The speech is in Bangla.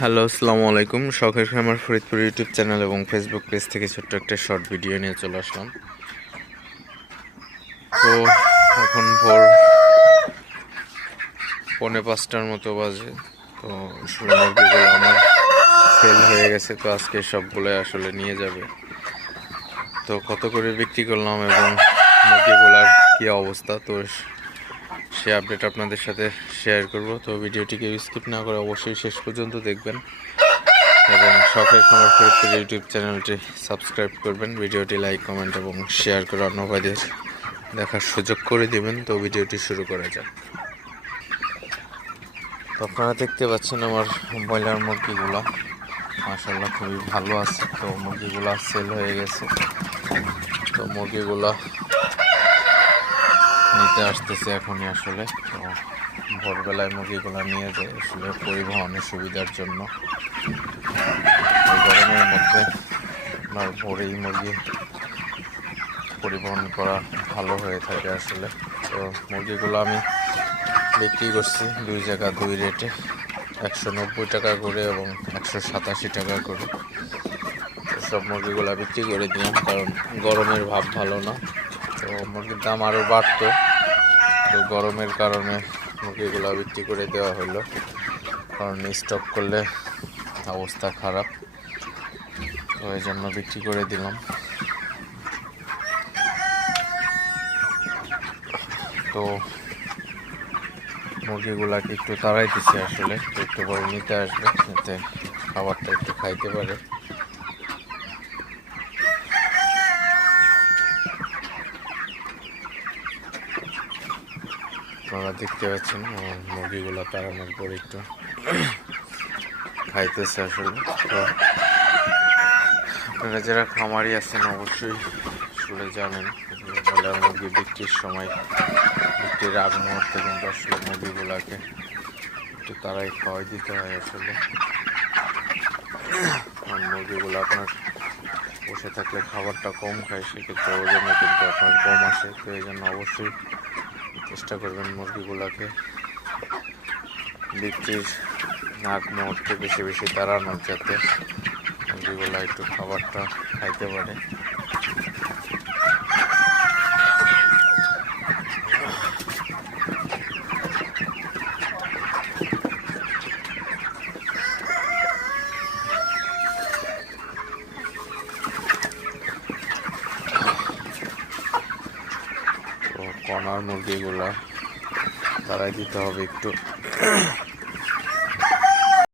হ্যালো, আসসালামু আলাইকুম। শখের খামার ফরিদপুর ইউটিউব চ্যানেল এবং ফেসবুক পেজ থেকে ছোট্ট একটা শর্ট ভিডিও নিয়ে চলে আসলাম। তো এখন ভোর 4:45টার মতো বাজে। তো মুরগিগুলো আমার সেল হয়ে গেছে, তো আজকে সবগুলো আসলে নিয়ে যাবে। তো কত করে বিক্রি করলাম এবং মুরগিগুলার কী অবস্থা, তো সে আপডেট আপনাদের সাথে শেয়ার করব। তো ভিডিওটিকে স্কিপ না করে অবশ্যই শেষ পর্যন্ত দেখবেন এবং শখের খামার ফরিদপুর ইউটিউব চ্যানেলটি সাবস্ক্রাইব করবেন, ভিডিওটি লাইক, কমেন্ট এবং শেয়ার করে অন্য ভাইদের দেখার সুযোগ করে দেবেন। তো ভিডিওটি শুরু করা যাক। তো আপনারা দেখতে পাচ্ছেন আমার ব্রয়লার মুরগিগুলো মাশাআল্লাহ খুবই ভালো আছে। তো মুরগিগুলো সেল হয়ে গেছে। তো মুরগিগুলো নিতে আসতেছে এখনই আসলে। তো ভোরবেলায় মুরগিগুলো নিয়ে যায় আসলে পরিবহনের সুবিধার জন্য। গরমের মধ্যে আপনার ভোরেই মুরগি পরিবহন করা ভালো হয়ে থাকে আসলে। তো মুরগিগুলো আমি বিক্রি করছি দুই জায়গা দুই রেটে, 190 টাকা করে এবং 187 টাকা করে। তো সব মুরগিগুলো বিক্রি করে দিলাম, কারণ গরমের ভাব ভালো না। তো মুরগির দাম আরও বাড়তো, তো গরমের কারণে মুরগিগুলো বিক্রি করে দেওয়া হলো, কারণ স্টক করলে অবস্থা খারাপ। তো এই জন্য বিক্রি করে দিলাম। তো মুরগিগুলাকে একটু তাড়াই দিচ্ছি আসলে, একটু পরে নিতে আসবে যাতে খাবারটা একটু খাইতে পারে। আপনারা দেখতে পাচ্ছেন মুরগিগুলো তাড়ানোর পর একটু খাইতেছে আসলে। তো আপনারা যারা খামারি আছেন অবশ্যই আসলে জানেন ব্রয়লার মুরগি বিক্রির সময়, বিক্রির আগ মুহূর্তে কিন্তু আসলে মুরগিগুলাকে একটু তাড়াই খাওয়াই দিতে হয় আসলে। কারণ মুরগিগুলো আপনার বসে থাকলে খাবারটা কম খায়, সেক্ষেত্রে ওজনে কিন্তু আপনার কম আসে। তো এই জন্য অবশ্যই চেষ্টা করবেন মুরগিগুলোকে বিক্রির আগ মুহূর্তে বেশি বেশি তাড়ানোর, যাতে মুরগিগুলো একটু খাবারটা খাইতে পারে। তো কর্নার মুরগিগুলা তাড়াই দিতে হবে একটু।